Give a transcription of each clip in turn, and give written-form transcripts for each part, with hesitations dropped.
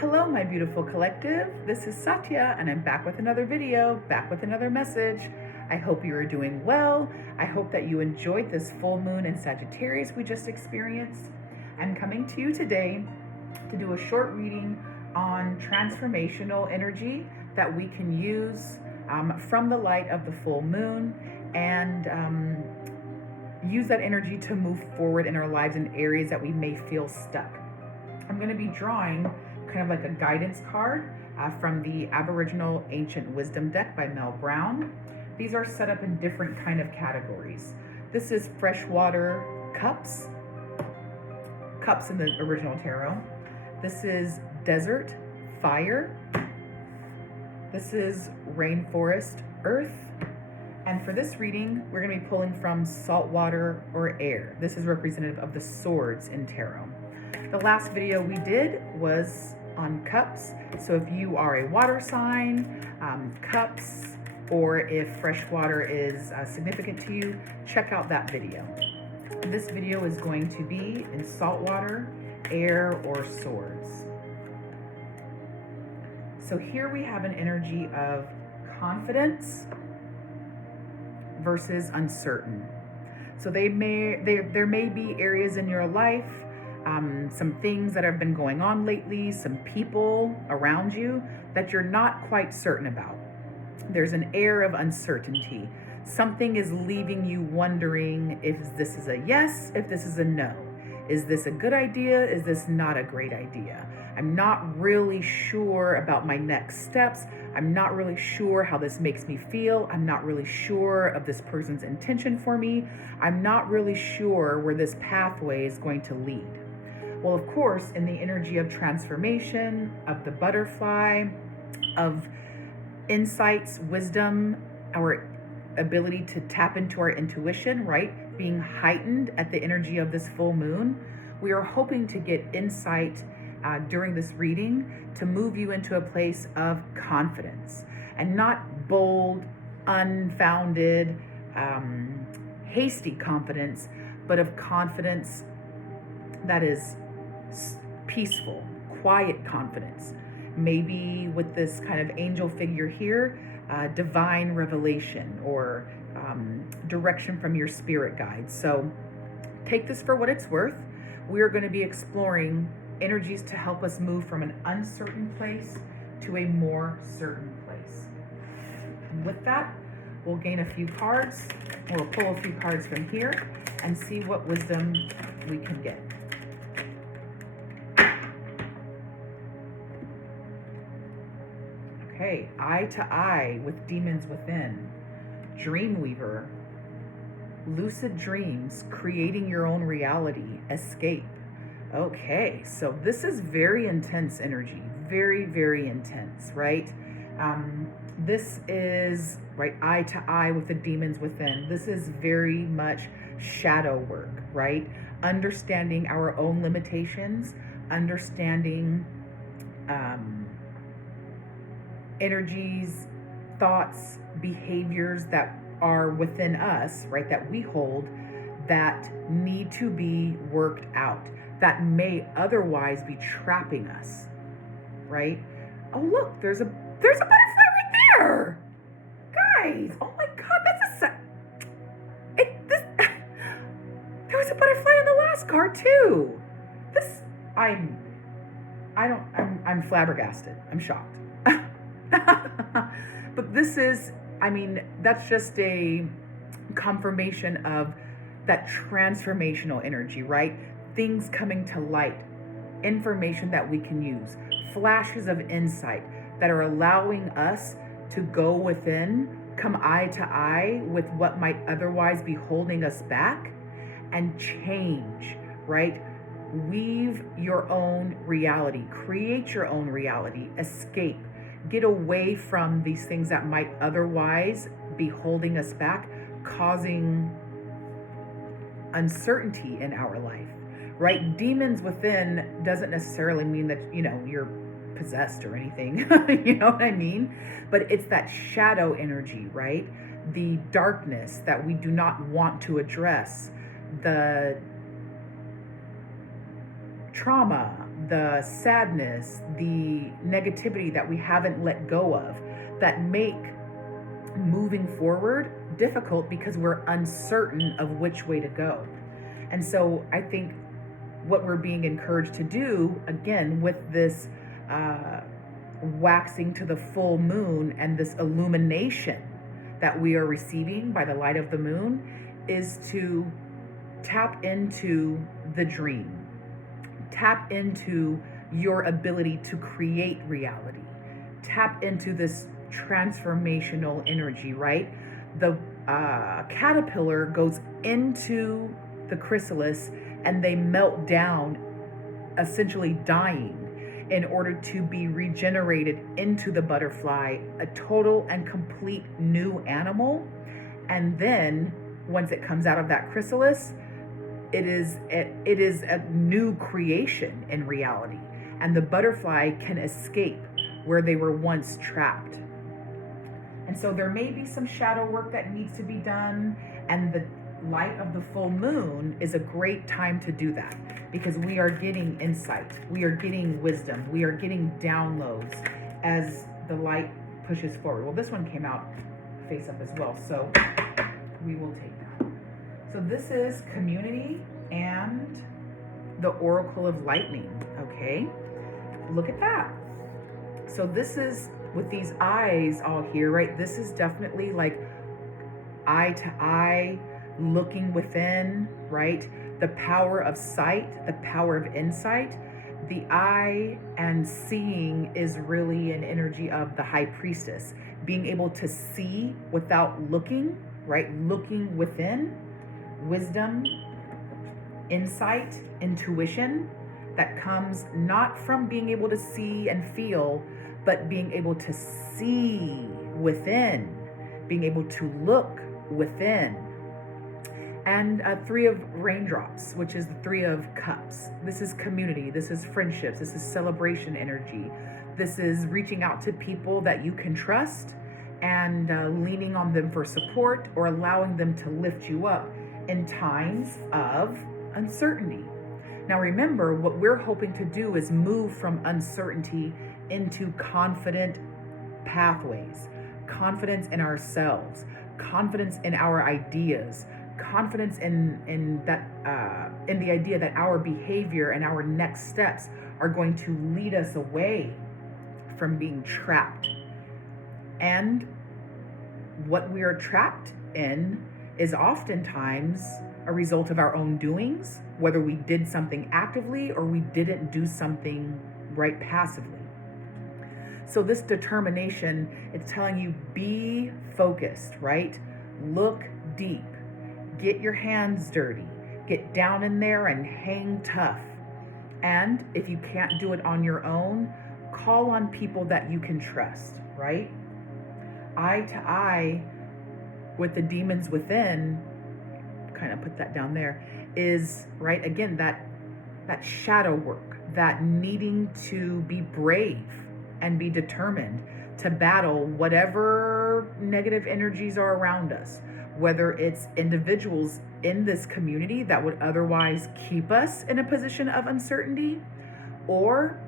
Hello, my beautiful collective. This is Satya, and I'm back with another video, back with another message. I hope you are doing well. I hope that you enjoyed this full moon in Sagittarius we just experienced. I'm coming to you today to do a short reading on transformational energy that we can use from the light of the full moon and use that energy to move forward in our lives in areas that we may feel stuck. I'm going to be drawing kind of like a guidance card from the Aboriginal Ancient Wisdom deck by Mel Brown. These are set up in different kind of categories. This is freshwater cups in the original tarot. This is desert fire. This is rainforest earth. And for this reading, we're going to be pulling from saltwater or air. This is representative of the swords in tarot. The last video we did was on cups. So if you are a water sign, cups, or if fresh water is significant to you, check out that video. This video is going to be in saltwater, air, or swords. So here we have an energy of confidence versus uncertain. So there may be areas in your life, some things that have been going on lately, some people around you that you're not quite certain about. There's an air of uncertainty. Something is leaving you wondering if this is a yes, if this is a no. Is this a good idea? Is this not a great idea? I'm not really sure about my next steps. I'm not really sure how this makes me feel. I'm not really sure of this person's intention for me. I'm not really sure where this pathway is going to lead. Well, of course, in the energy of transformation, of the butterfly, of insights, wisdom, our ability to tap into our intuition, right? Being heightened at the energy of this full moon, we are hoping to get insight during this reading to move you into a place of confidence and not bold, unfounded, hasty confidence, but of confidence that is peaceful, quiet confidence. Maybe with this kind of angel figure here, divine revelation or direction from your spirit guides. So take this for what it's worth. We are going to be exploring energies to help us move from an uncertain place to a more certain place. And with that, we'll gain a few cards. We'll pull a few cards from here and see what wisdom we can get. Okay, eye to eye with demons within. Dreamweaver. Lucid dreams, creating your own reality, escape. Okay, so this is very intense energy, very, very intense, right? This is, right, eye to eye with the demons within. This is very much shadow work, right? Understanding our own limitations, understanding energies, thoughts, behaviors that are within us, right, that we hold that need to be worked out, that may otherwise be trapping us, right? Oh, look, there's a butterfly right there. Guys, oh my God, there was a butterfly in the last card too. I'm flabbergasted. I'm shocked. But this is, that's just a confirmation of that transformational energy, right? Things coming to light, information that we can use, flashes of insight that are allowing us to go within, come eye to eye with what might otherwise be holding us back and change, right? Weave your own reality, create your own reality, escape. Get away from these things that might otherwise be holding us back, causing uncertainty in our life, right? Demons within doesn't necessarily mean that, you're possessed or anything, you know what I mean? But it's that shadow energy, right? The darkness that we do not want to address, the trauma, the sadness, the negativity that we haven't let go of, that make moving forward difficult because we're uncertain of which way to go. And so I think what we're being encouraged to do, again, with this waxing to the full moon and this illumination that we are receiving by the light of the moon, is to tap into the dream, tap into your ability to create reality, tap into this transformational energy, right? The caterpillar goes into the chrysalis and they melt down, essentially dying, in order to be regenerated into the butterfly, a total and complete new animal. And then once it comes out of that chrysalis, it is a new creation in reality. And the butterfly can escape where they were once trapped. And so there may be some shadow work that needs to be done, and the light of the full moon is a great time to do that, because we are getting insight, we are getting wisdom, we are getting downloads as the light pushes forward. Well, this one came out face up as well, so we will take that. So this is community and the Oracle of Lightning. Okay, look at that. So this is with these eyes all here, right? This is definitely like eye to eye, looking within, right? The power of sight, the power of insight. The eye and seeing is really an energy of the high priestess, being able to see without looking, right? Looking within, wisdom, insight, intuition that comes not from being able to see and feel, but being able to see within, being able to look within. And three of raindrops, which is the three of cups. This is community, this is friendships, this is celebration energy. This is reaching out to people that you can trust and leaning on them for support, or allowing them to lift you up in times of uncertainty. Now remember, what we're hoping to do is move from uncertainty into confident pathways, confidence in ourselves, confidence in our ideas, confidence in the idea that our behavior and our next steps are going to lead us away from being trapped. And what we are trapped in is oftentimes a result of our own doings, whether we did something actively or we didn't do something right passively. So this determination, it's telling you, be focused, right? Look deep. Get your hands dirty. Get down in there and hang tough. And if you can't do it on your own, call on people that you can trust, right? Eye to eye with the demons within, kind of put that down there, is, right, again, that shadow work, that needing to be brave and be determined to battle whatever negative energies are around us, whether it's individuals in this community that would otherwise keep us in a position of uncertainty, or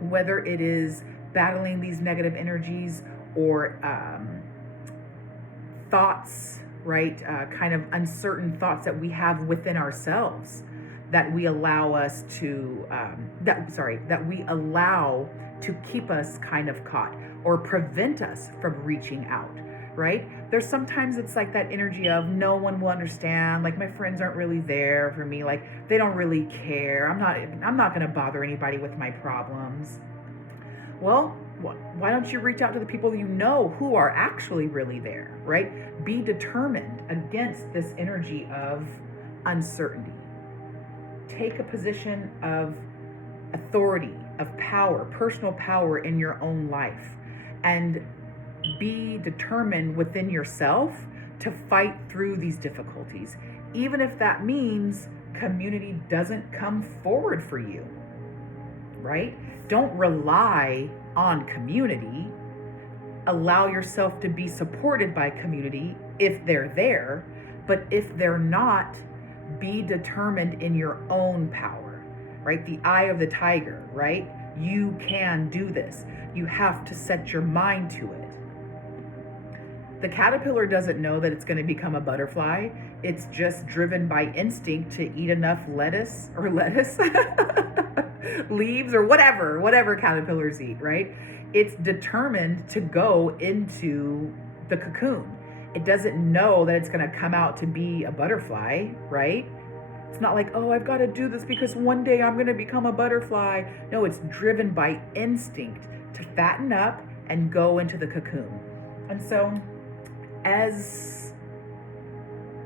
whether it is battling these negative energies or thoughts, right? Kind of uncertain thoughts that we have within ourselves that we allow us to, that we allow to keep us kind of caught or prevent us from reaching out, right? There's sometimes it's like that energy of no one will understand, like my friends aren't really there for me, like they don't really care. I'm not going to bother anybody with my problems. Well, why don't you reach out to the people you know who are actually really there, right? Be determined against this energy of uncertainty. Take a position of authority, of power, personal power in your own life, and be determined within yourself to fight through these difficulties, even if that means community doesn't come forward for you, right? Don't rely on community. Allow yourself to be supported by community if they're there, but if they're not, be determined in your own power. right? The eye of the tiger, right? You can do this. You have to set your mind to it. The caterpillar doesn't know that it's going to become a butterfly. It's just driven by instinct to eat enough lettuce, leaves, or whatever caterpillars eat, right? It's determined to go into the cocoon. It doesn't know that it's going to come out to be a butterfly, right? It's not like, oh, I've got to do this because one day I'm going to become a butterfly. No, it's driven by instinct to fatten up and go into the cocoon. And so, as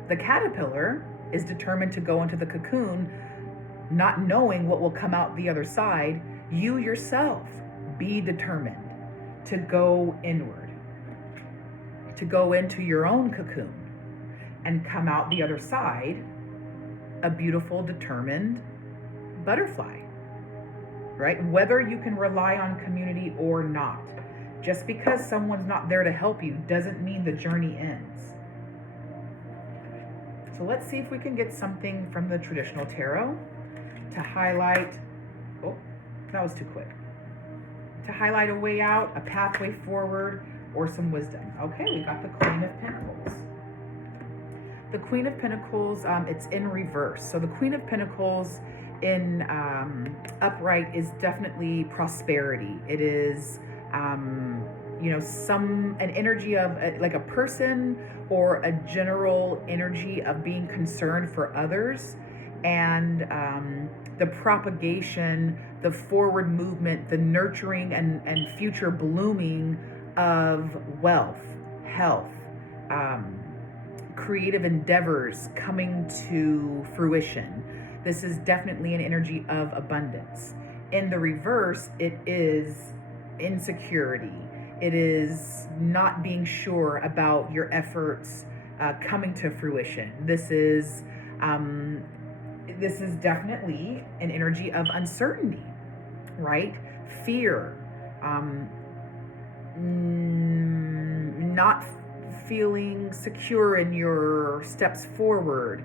the caterpillar is determined to go into the cocoon, not knowing what will come out the other side, you yourself be determined to go inward, to go into your own cocoon and come out the other side a beautiful, determined butterfly, right? Whether you can rely on community or not. Just because someone's not there to help you doesn't mean the journey ends. So let's see if we can get something from the traditional tarot to highlight, oh, that was too quick. To highlight a way out, a pathway forward, or some wisdom. Okay, we got the Queen of Pentacles. The Queen of Pentacles, it's in reverse. So the Queen of Pentacles in upright is definitely prosperity. It is, an energy of like a person or a general energy of being concerned for others, and the propagation, the forward movement, the nurturing and future blooming of wealth, health, creative endeavors coming to fruition. This is definitely an energy of abundance. In the reverse, it is insecurity. It is not being sure about your efforts coming to fruition. This is definitely an energy of uncertainty, right? Fear, not feeling secure in your steps forward,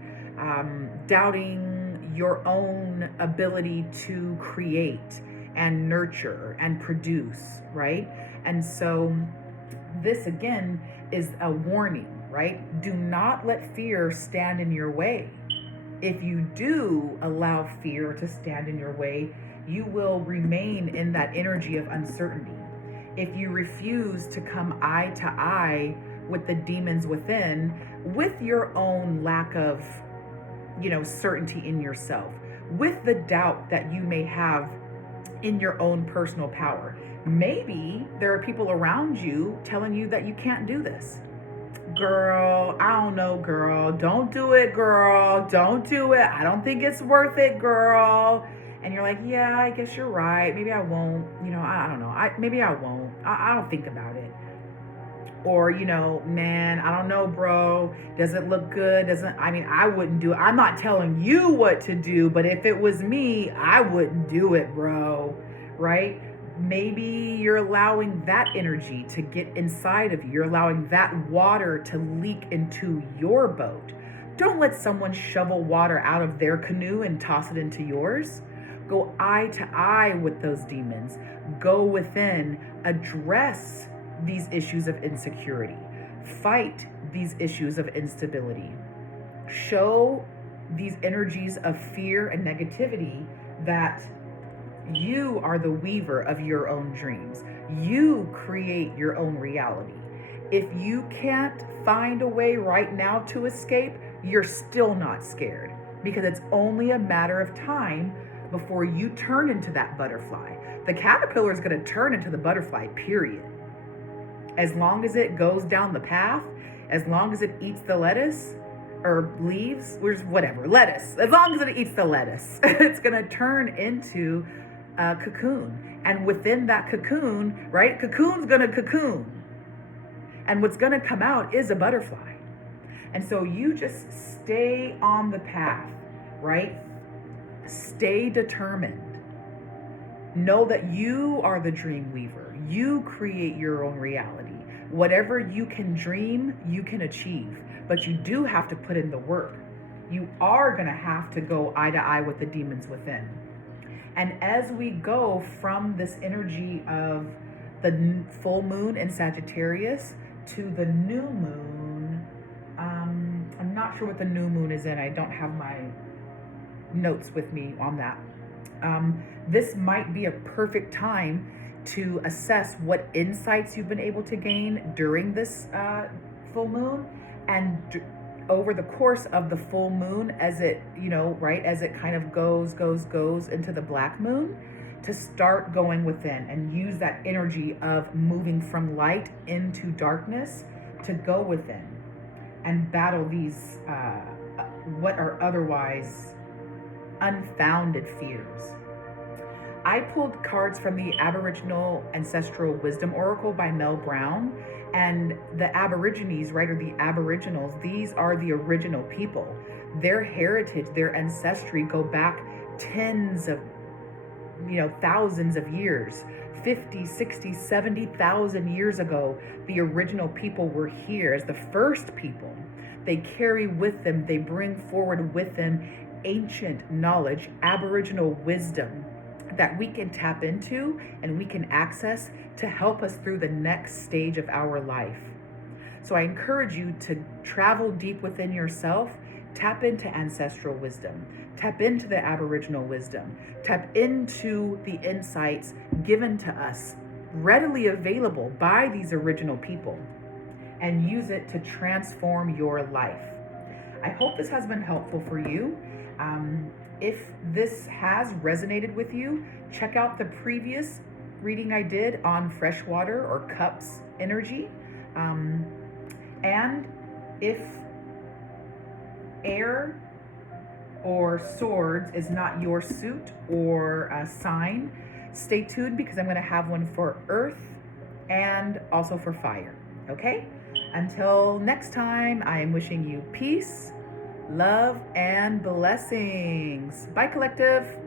doubting your own ability to create and nurture and produce, right? And so this again is a warning, right? Do not let fear stand in your way. If you do allow fear to stand in your way, you will remain in that energy of uncertainty. If you refuse to come eye to eye with the demons within, with your own lack of, certainty in yourself, with the doubt that you may have in your own personal power. Maybe there are people around you telling you that you can't do this. Girl, I don't know, girl. Don't do it, girl. Don't do it. I don't think it's worth it, girl. And you're like, yeah, I guess you're right. Maybe I won't. I don't know. Maybe I won't. I don't think about it. Or, man, I don't know, bro. Does it look good? I wouldn't do it. I'm not telling you what to do, but if it was me, I wouldn't do it, bro. Right? Maybe you're allowing that energy to get inside of you. You're allowing that water to leak into your boat. Don't let someone shovel water out of their canoe and toss it into yours. Go eye to eye with those demons. Go within. Address these issues of insecurity. Fight these issues of instability. Show these energies of fear and negativity that you are the weaver of your own dreams. You create your own reality. If you can't find a way right now to escape, you're still not scared, because it's only a matter of time before you turn into that butterfly. The caterpillar is going to turn into the butterfly, period. As long as it goes down the path, as long as it eats the lettuce or leaves, lettuce. As long as it eats the lettuce, it's going to turn into a cocoon. And within that cocoon, right, cocoon's going to cocoon. And what's going to come out is a butterfly. And so you just stay on the path, right? Stay determined. Know that you are the dream weaver. You create your own reality. Whatever you can dream, you can achieve. But you do have to put in the work. You are going to have to go eye to eye with the demons within. And as we go from this energy of the full moon in Sagittarius to the new moon, I'm not sure what the new moon is in. I don't have my notes with me on that. This might be a perfect time to assess what insights you've been able to gain during this full moon, and over the course of the full moon, as it, as it kind of goes into the black moon, to start going within and use that energy of moving from light into darkness to go within and battle these what are otherwise unfounded fears. I pulled cards from the Aboriginal Ancestral Wisdom Oracle by Mel Brown, and the Aborigines, right, or the Aboriginals, these are the original people. Their heritage, their ancestry go back tens of, thousands of years. 50, 60, 70,000 years ago, the original people were here as the first people. They carry with them, they bring forward with them ancient knowledge, Aboriginal wisdom that we can tap into and we can access to help us through the next stage of our life. So I encourage you to travel deep within yourself, tap into ancestral wisdom, tap into the Aboriginal wisdom, tap into the insights given to us, readily available by these original people, and use it to transform your life. I hope this has been helpful for you. If this has resonated with you, check out the previous reading I did on freshwater or cups energy. And if air or swords is not your suit or sign, stay tuned, because I'm going to have one for earth and also for fire. Okay? Until next time, I am wishing you peace, love, and blessings. Bye, collective.